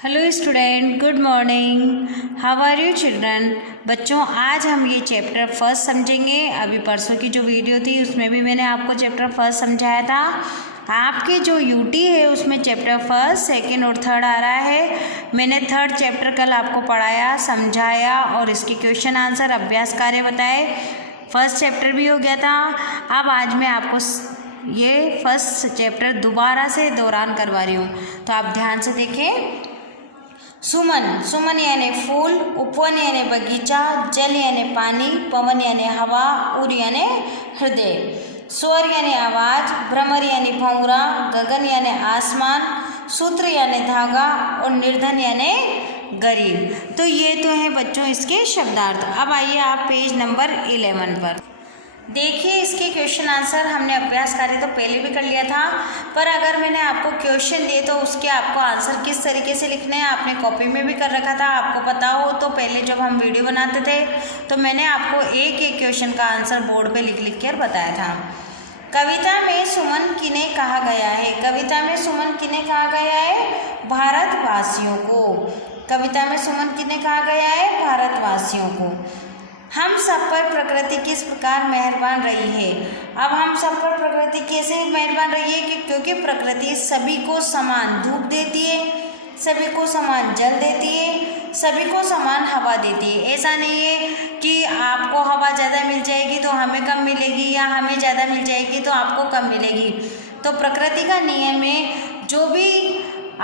Hello student, good morning. How are you children. बच्चों, आज हम ये चैप्टर फर्स्ट समझेंगे। अभी परसों की जो वीडियो थी उसमें भी मैंने आपको चैप्टर फर्स्ट समझाया था। आपके जो यूटी है उसमें चैप्टर फर्स्ट, सेकंड और थर्ड आ रहा है। मैंने थर्ड चैप्टर कल आपको पढ़ाया, समझाया और इसके क्वेश्चन आंसर अभ्यास कार्य बताए। फर्स्ट चैप्टर भी हो गया था। अब आज मैं आपको ये फर्स्ट चैप्टर दोबारा से दोहरान करवा रही हूँ, तो आप ध्यान से देखें। सुमन, सुमन यानी फूल, उपवन यानी बगीचा, जल यानी पानी, पवन यानी हवा, उर यानी हृदय, स्वर यानी आवाज, भ्रमर यानी भंवरा, गगन यानी आसमान, सूत्र यानी धागा और निर्धन यानी गरीब। तो ये तो है बच्चों इसके शब्दार्थ। अब आइए आप पेज नंबर 11 पर देखिए। इसके क्वेश्चन आंसर हमने अभ्यास कार्य तो पहले भी कर लिया था, पर अगर मैंने आपको क्वेश्चन दिए तो उसके आपको आंसर किस तरीके से लिखने हैं आपने कॉपी में भी कर रखा था। आपको पता हो तो पहले जब हम वीडियो बनाते थे तो मैंने आपको एक एक क्वेश्चन का आंसर बोर्ड पे लिख लिख कर बताया था। कविता में सुमन किन्हें कहा गया है? कविता में सुमन किन्हें कहा गया है? भारतवासियों को। कविता में सुमन किन्हें कहा गया है? भारतवासियों को। हम सब पर प्रकृति किस प्रकार मेहरबान रही है? अब हम सब पर प्रकृति कैसे मेहरबान रही है? क्योंकि प्रकृति सभी को समान धूप देती है, सभी को समान जल देती है, सभी को समान हवा देती है। ऐसा नहीं है कि आपको हवा ज़्यादा मिल जाएगी तो हमें कम मिलेगी, या हमें ज़्यादा मिल जाएगी तो आपको कम मिलेगी। तो प्रकृति का नियम है, जो भी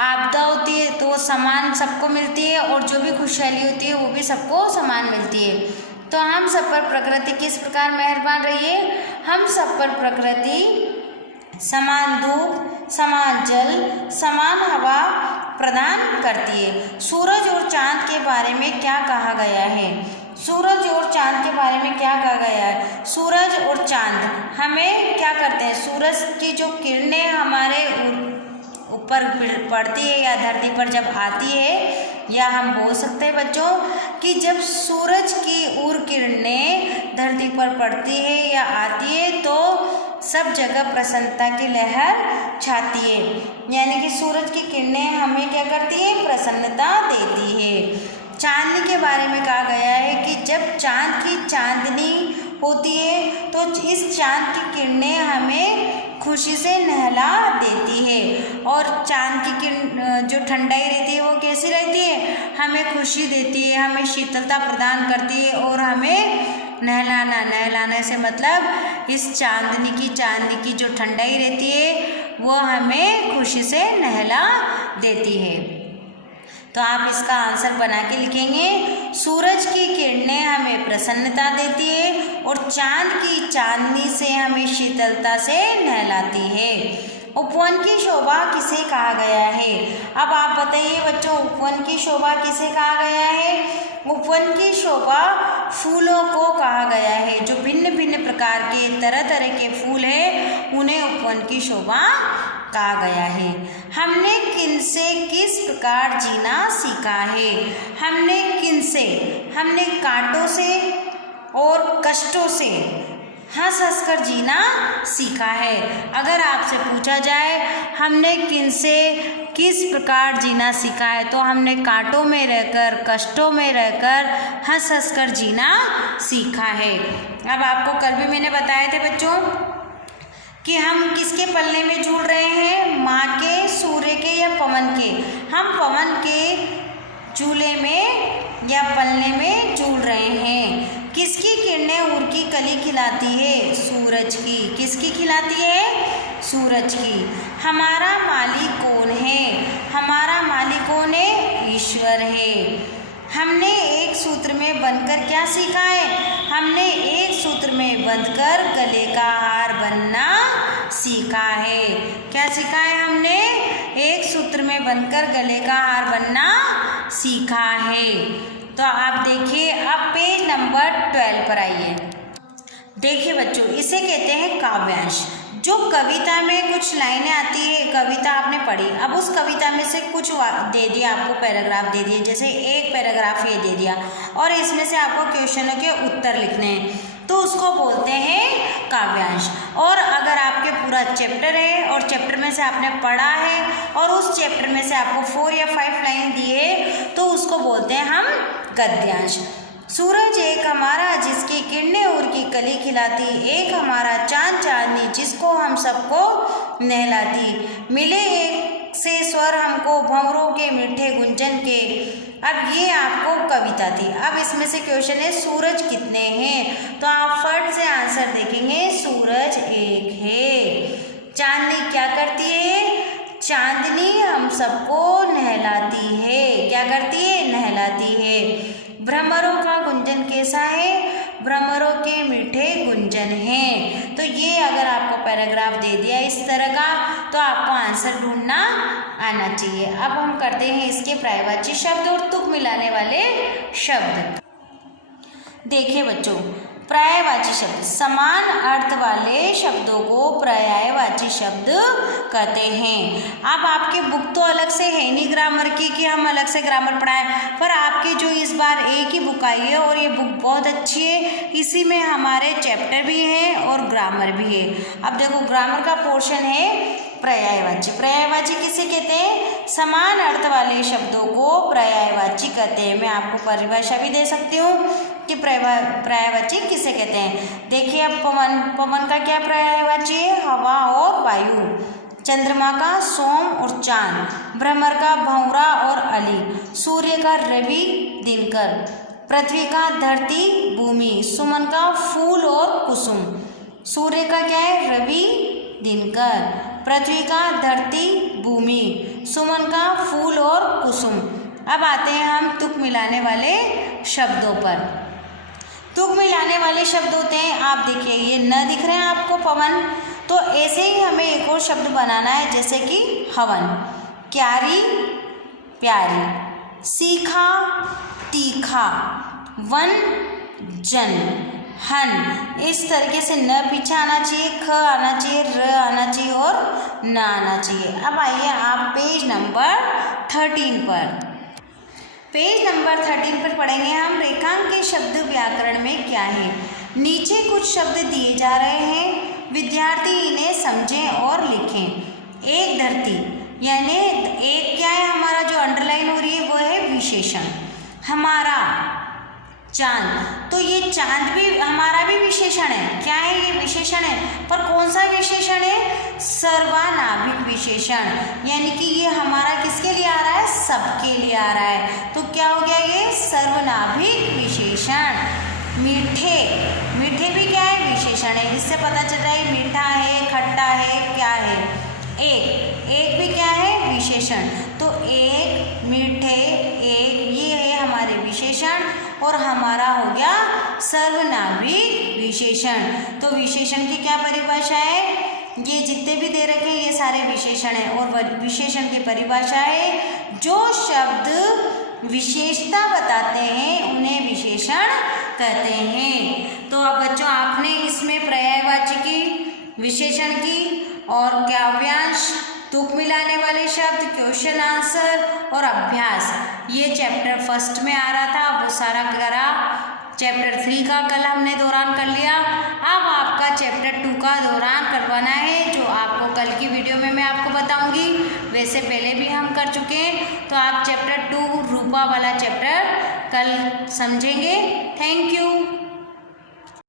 आपदा होती है तो समान सबको मिलती है, और जो भी खुशहाली होती है वो भी सबको समान मिलती है। तो हम सब पर प्रकृति किस प्रकार मेहरबान रही है? हम सब पर प्रकृति समान धूप, समान जल, समान हवा प्रदान करती है। सूरज और चांद के बारे में क्या कहा गया है? सूरज और चांद के बारे में क्या कहा गया है? सूरज और चांद हमें क्या करते हैं? सूरज की जो किरणें हमारे ऊपर पड़ती है या धरती पर जब आती है, या हम बोल सकते हैं बच्चों कि जब सूरज की उर किरणें धरती पर पड़ती है या आती है तो सब जगह प्रसन्नता की लहर छाती है। यानी कि सूरज की किरणें हमें क्या करती है? प्रसन्नता देती है। चांदनी के बारे में कहा गया है कि जब चांद की चांदनी होती है तो इस चांद की किरणें हमें खुशी से नहला देती है, और चांद की किरण जो ठंडाई रहती है वो कैसी रहती है? हमें खुशी देती है, हमें शीतलता प्रदान करती है, और हमें नहलाने से मतलब इस चांदनी की जो ठंडाई रहती है वो हमें खुशी से नहला देती है। तो आप इसका आंसर बना के लिखेंगे। सूरज की किरणें हमें प्रसन्नता देती है और चांद की चांदनी से हमें शीतलता से नहलाती है। उपवन की शोभा किसे कहा गया है? अब आप बताइए बच्चों, उपवन की शोभा किसे कहा गया है? उपवन की शोभा फूलों को कहा गया है। जो भिन्न भिन्न प्रकार के तरह तरह के फूल हैं उन्हें उपवन की शोभा कहा गया है। हमने किनसे किस प्रकार जीना सीखा है? हमने किनसे? हमने कांटों से और कष्टों से हंस हंस कर जीना सीखा है। अगर आपसे पूछा जाए हमने किनसे किस प्रकार जीना सीखा है, तो हमने कांटों में रहकर, कष्टों में रहकर हंस हंस कर जीना सीखा है। अब आपको कल भी मैंने बताए थे बच्चों कि हम किसके पल्ले में झूल रहे हैं? माँ के, सूर्य के या पवन के? हम पवन के झूले में या पल्ले में झूल रहे हैं। किसकी किरणें उर की कली खिलाती है? सूरज की। किसकी खिलाती है? सूरज की। हमारा मालिक कौन है? हमारा मालिक कौन है? ईश्वर है। हमने एक सूत्र में बंधकर क्या सीखा है? हमने एक सूत्र में बंधकर गले का हार बनना सीखा है। क्या सीखा है? हमने एक सूत्र में बंधकर गले का हार बनना सीखा है। तो आप देखिए, अब पेज नंबर 12 पर आइए। देखिए बच्चों, इसे कहते हैं काव्यांश। जो कविता में कुछ लाइनें आती है, कविता आपने पढ़ी, अब उस कविता में से कुछ दे दिया आपको, पैराग्राफ दे दिए, जैसे एक पैराग्राफ ये दे दिया और इसमें से आपको क्वेश्चनों के उत्तर लिखने हैं। तो उसको बोलते हैं काव्यांश। और अगर आपके पूरा चैप्टर है और चैप्टर में से आपने पढ़ा है और उस चैप्टर में से आपको 4 या 5 लाइन दिए तो उसको बोलते हैं हम गद्यांश। सूरज एक हमारा जिसकी किरणें उर की कली खिलाती, एक हमारा चांद चांदनी जिसको हम सबको नहलाती, मिले एक से स्वर हमको भंवरों के मीठे गुंजन के। अब ये आपको कविता थी। अब इसमें से क्वेश्चन है सूरज कितने हैं, तो आप फट से आंसर देखेंगे सूरज एक है। चांदनी क्या करती है, चांदनी हम सबको नहलाती है। क्या करती है, नहलाती है। भ्रमरों का गुंजन कैसा है, भ्रमरों के मीठे गुंजन हैं। तो ये अगर आपको पैराग्राफ दे दिया इस तरह का तो आपको आंसर ढूंढना आना चाहिए। अब हम करते हैं इसके पर्यायवाची शब्द और तुक मिलाने वाले शब्द। देखिए बच्चों, पर्यायवाची शब्द, समान अर्थ वाले शब्दों को पर्यायवाची शब्द कहते हैं। अब आपकी बुक तो अलग से है नहीं ग्रामर की कि हम अलग से ग्रामर पढ़ाएं, पर आपकी जो इस बार एक ही बुक आई है और ये बुक बहुत अच्छी है, इसी में हमारे चैप्टर भी हैं और ग्रामर भी है। अब देखो ग्रामर का पोर्शन है पर्यायवाची। पर्यायवाची किसे कहते हैं, समान अर्थ वाले शब्दों को पर्यायवाची कहते हैं। मैं आपको परिभाषा भी दे सकती हूँ कि पर्यायवाची किसे कहते हैं। देखिए अब पवन, पवन का क्या पर्यायवाची है, हवा और वायु। चंद्रमा का सोम और चांद, भ्रमर का भंवरा और अली, सूर्य का रवि दिनकर, पृथ्वी का धरती भूमि, सुमन का फूल और कुसुम। सूर्य का क्या है, रवि दिनकर, पृथ्वी का धरती भूमि, सुमन का फूल और कुसुम। अब आते हैं हम तुक मिलाने वाले शब्दों पर। तुक मिलाने वाले शब्द होते हैं, आप देखिए ये न दिख रहे हैं आपको पवन, तो ऐसे ही हमें एक और शब्द बनाना है जैसे कि हवन, क्यारी प्यारी, सीखा तीखा, वन जन, हन। इस तरीके से न पीछे आना चाहिए, ख आना चाहिए, र आना चाहिए और न आना चाहिए। अब आइए आप पेज नंबर 13 पर। पेज नंबर 13 पर पढ़ेंगे हम रेखांकित शब्द व्याकरण में क्या है। नीचे कुछ शब्द दिए जा रहे हैं, विद्यार्थी इन्हें समझें और लिखें। एक धरती, यानी एक क्या है हमारा जो अंडरलाइन हो रही है वो है विशेषण। हमारा चांद, तो ये चांद भी हमारा भी विशेषण है। क्या है ये विशेषण है, पर कौन सा विशेषण है, सर्वनाभिक विशेषण, यानी कि ये हमारा किसके लिए आ रहा है, सबके लिए आ रहा है। तो क्या हो गया ये सर्वनाभिक विशेषण। मीठे, मीठे भी क्या है, विशेषण है। इससे पता चल रहा है मीठा है, खट्टा है, क्या है। एक, एक भी क्या है, विशेषण। तो एक, मीठे, एक, ये है हमारे विशेषण और हमारा हो गया सर्वनाभिक विशेषण। तो विशेषण की क्या परिभाषा है, ये जितने भी दे रखे हैं ये सारे विशेषण है और विशेषण की परिभाषा है जो शब्द विशेषता बताते हैं उन्हें विशेषण कहते हैं। तो अब बच्चों आपने इसमें पर्यायवाची की, विशेषण की और काव्यांश, तुक मिलाने वाले शब्द, क्वेश्चन आंसर और अभ्यास, ये चैप्टर फर्स्ट में आ रहा था वो सारा करा। चैप्टर 3 का कल हमने दौरान कर लिया। अब आपका चैप्टर 2 का दौरान करवाना है जो आपको कल की वीडियो में मैं आपको बताऊंगी। वैसे पहले भी हम कर चुके हैं, तो आप चैप्टर 2 रूपा वाला चैप्टर कल समझेंगे। Thank you.